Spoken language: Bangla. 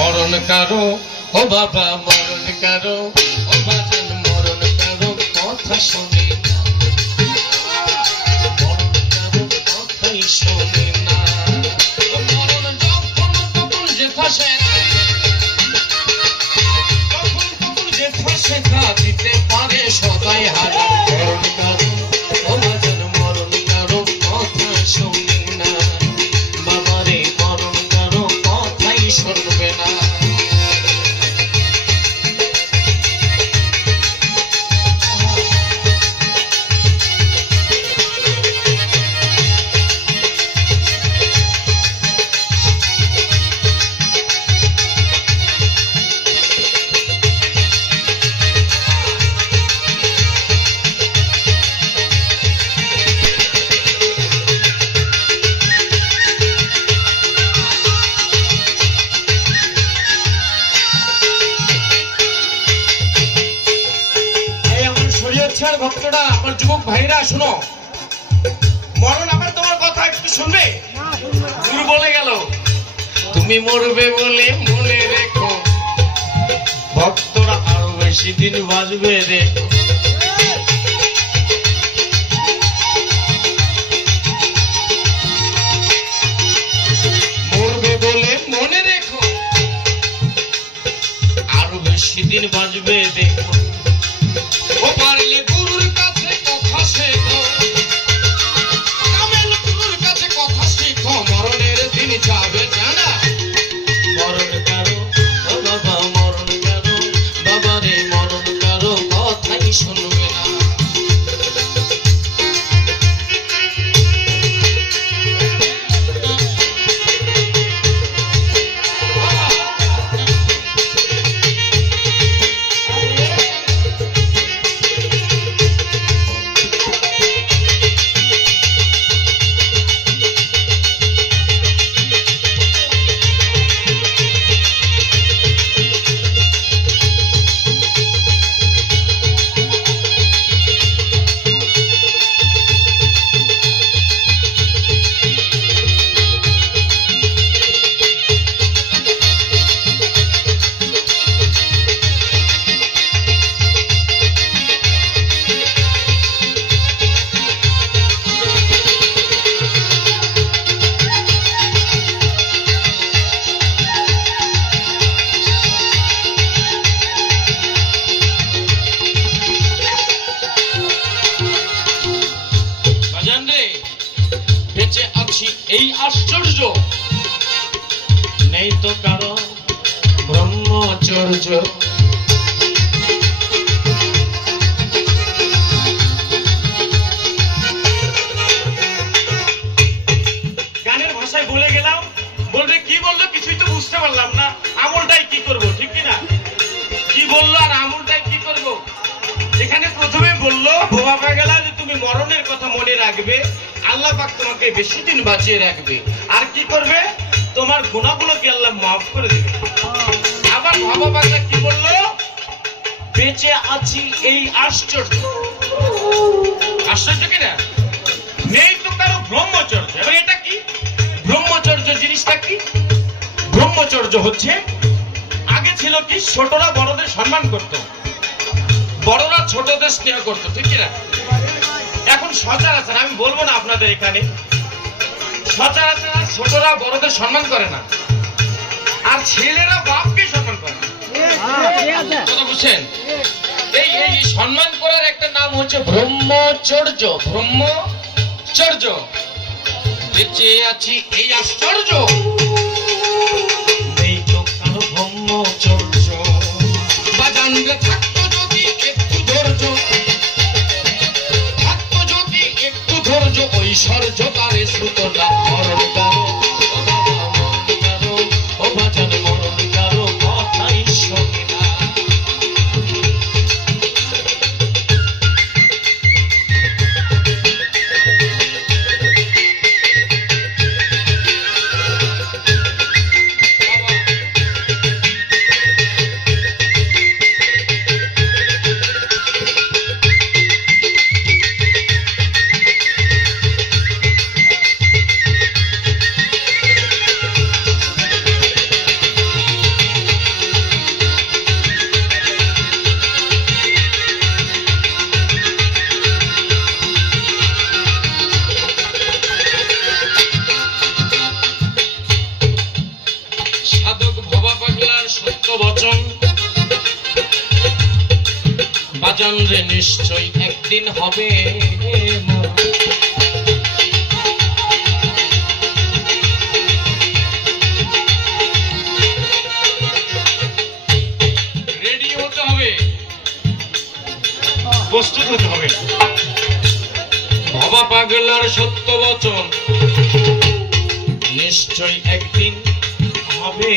মরণ কারও ও বাবা মরণ কারও ও বাজান মরণ কারও কথা শুনে ভাইরা, শুনো। মরণ আবার তোমার কথা, একটু শুনবে? দূর বলে গেল। তুমি মরবে বলে মনে রেখো। ভক্তরা আরও বেশি দিন বাজবে রে। মরবে বলে মনে রেখো। আরও বেশি দিন বাঁচবে দেখো করব এখানে প্রথমে বলল তুমি মরণের কথা মনে রাখবে, আল্লাহ তোমাকে বেশি দিন বাঁচিয়ে রাখবে। আর কি করবে? তোমার গুণাগুলোকে আল্লাহ মাফ করে দেবে। বাবা কি বলল? বেঁচে আছি এই আশ্চর্য। আশ্চর্য কিনা? নেই তো কারও ব্রহ্মচর্য। এবার এটা কি? ব্রহ্মচর্য জিনিসটা কি? ব্রহ্মচর্য হচ্ছে, আগে ছিল কি, ছোটরা বড়দের সম্মান করত। বড়রা ছোটদের স্নেহ করতো, ঠিক কি না এখন সচরাচর, আমি বলব না আপনাদের এখানে, সচরাচর ছোটরা বড়দের সম্মান করে না। আর ছেলেরা বাপকে সম্মান কথা বুঝছেন? এই এই এই সম্মান করার একটা নাম হচ্ছে ব্রহ্মচর্য ব্রহ্মচর্য। বেঁচে আছি এই আশ্চর্য। তো কারও ব্রহ্মচর্য। বাজান থাকতো যদি একটু ধৈর্য। রে নিশ্চয় একদিন হবে। রেডি হতে হবে প্রস্তুত হবে ভবা পাগলার সত্য বচন নিশ্চয় একদিন হবে